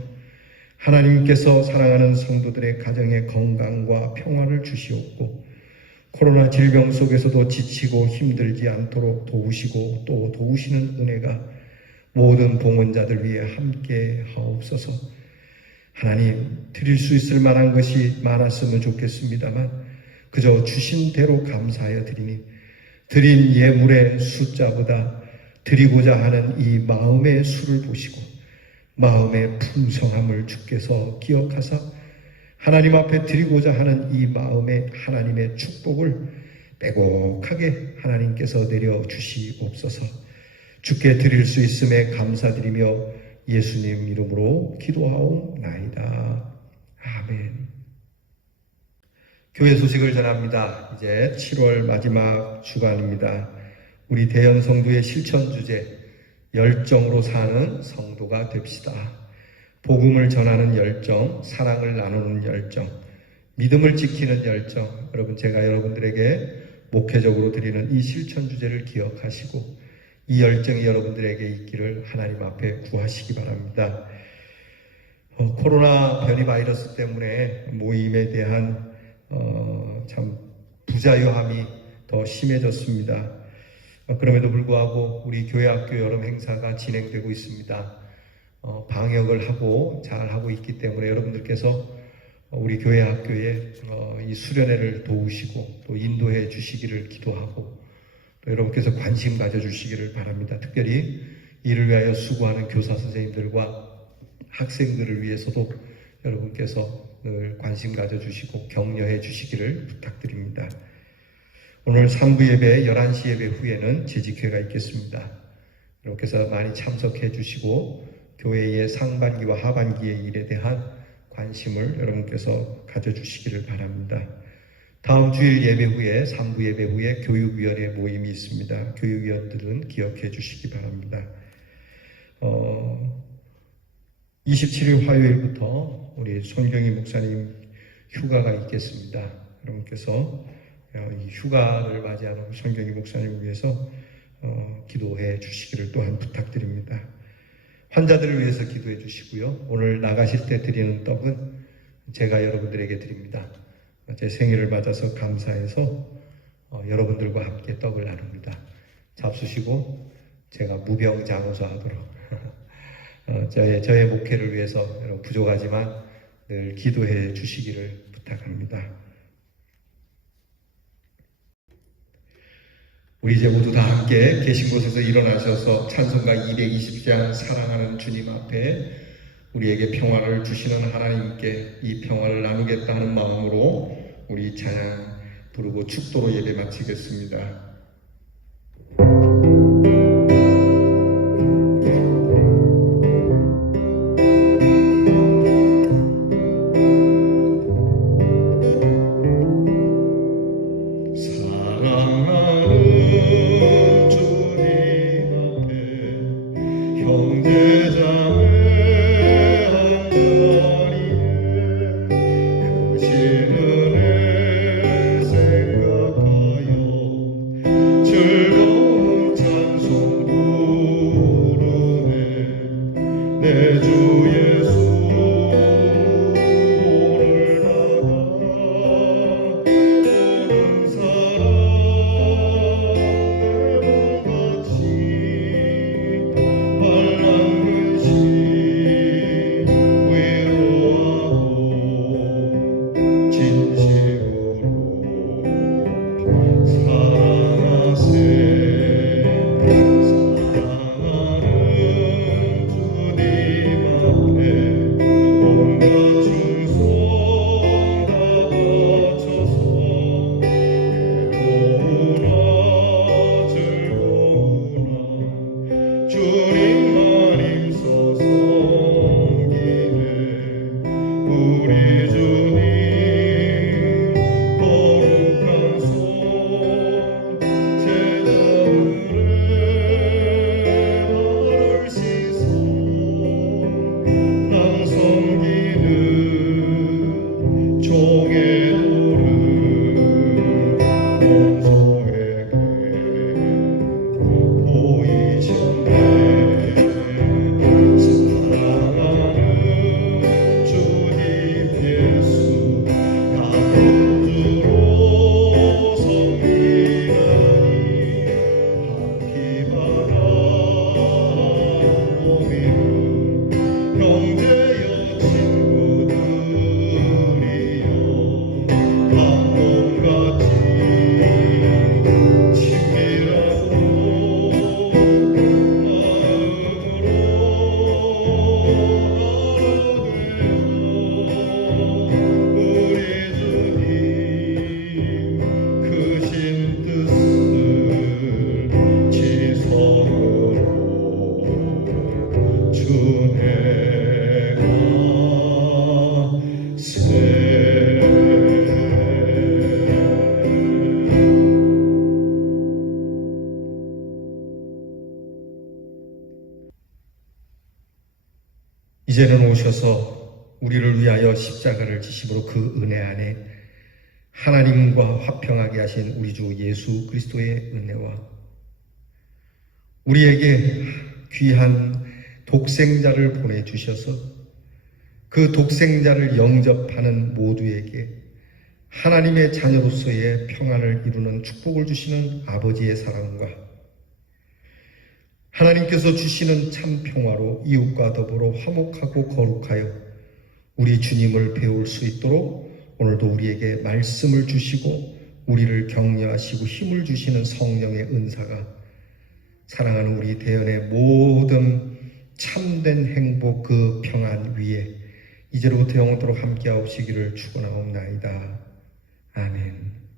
하나님께서 사랑하는 성도들의 가정에 건강과 평화를 주시옵고 코로나 질병 속에서도 지치고 힘들지 않도록 도우시고 또 도우시는 은혜가 모든 봉헌자들 위해 함께 하옵소서. 하나님, 드릴 수 있을 만한 것이 많았으면 좋겠습니다만 그저 주신 대로 감사하여 드리니 드린 예물의 숫자보다 드리고자 하는 이 마음의 수를 보시고 마음의 풍성함을 주께서 기억하사 하나님 앞에 드리고자 하는 이 마음의 하나님의 축복을 빼곡하게 하나님께서 내려주시옵소서. 주께 드릴 수 있음에 감사드리며 예수님 이름으로 기도하옵나이다. 아멘. 교회 소식을 전합니다. 이제 7월 마지막 주간입니다. 우리 대연 성도의 실천 주제, 열정으로 사는 성도가 됩시다. 복음을 전하는 열정, 사랑을 나누는 열정, 믿음을 지키는 열정. 여러분, 제가 여러분들에게 목회적으로 드리는 이 실천 주제를 기억하시고 이 열정이 여러분들에게 있기를 하나님 앞에 구하시기 바랍니다. 코로나 변이 바이러스 때문에 모임에 대한 참 부자유함이 더 심해졌습니다. 그럼에도 불구하고 우리 교회학교 여름 행사가 진행되고 있습니다. 방역을 하고 잘 하고 있기 때문에 여러분들께서 우리 교회학교에 이 수련회를 도우시고 또 인도해 주시기를 기도하고 또 여러분께서 관심 가져주시기를 바랍니다. 특별히 이를 위하여 수고하는 교사 선생님들과 학생들을 위해서도 여러분께서 늘 관심 가져주시고 격려해 주시기를 부탁드립니다. 오늘 3부 예배, 11시 예배 후에는 재직회가 있겠습니다. 여러분께서 많이 참석해 주시고 교회의 상반기와 하반기의 일에 대한 관심을 여러분께서 가져주시기를 바랍니다. 다음 주일 예배 후에 3부 예배 후에 교육위원회 모임이 있습니다. 교육위원들은 기억해 주시기 바랍니다. 27일 화요일부터 우리 손경희 목사님 휴가가 있겠습니다. 여러분께서 이 휴가를 맞이하는 손경희 목사님을 위해서 기도해 주시기를 또한 부탁드립니다. 환자들을 위해서 기도해 주시고요. 오늘 나가실 때 드리는 떡은 제가 여러분들에게 드립니다. 제 생일을 맞아서 감사해서 여러분들과 함께 떡을 나눕니다. 잡수시고 제가 무병장수하 하도록 저의 목회를 위해서 여러분 부족하지만 늘 기도해 주시기를 부탁합니다. 우리 이제 모두 다 함께 계신 곳에서 일어나셔서 찬송가 220장 사랑하는 주님 앞에 우리에게 평화를 주시는 하나님께 이 평화를 나누겠다 하는 마음으로 우리 찬양 부르고 축도로 예배 마치겠습니다. 사랑 이제는 오셔서 우리를 위하여 십자가를 지심으로 그 은혜 안에 하나님과 화평하게 하신 우리 주 예수 그리스도의 은혜와 우리에게 귀한 독생자를 보내주셔서 그 독생자를 영접하는 모두에게 하나님의 자녀로서의 평안을 이루는 축복을 주시는 아버지의 사랑과 하나님께서 주시는 참 평화로 이웃과 더불어 화목하고 거룩하여 우리 주님을 배울 수 있도록 오늘도 우리에게 말씀을 주시고 우리를 격려하시고 힘을 주시는 성령의 은사가 사랑하는 우리 대연의 모든 참된 행복 그 평안 위에 이제로부터 영원토록 함께하옵시기를 축원하옵나이다. 아멘.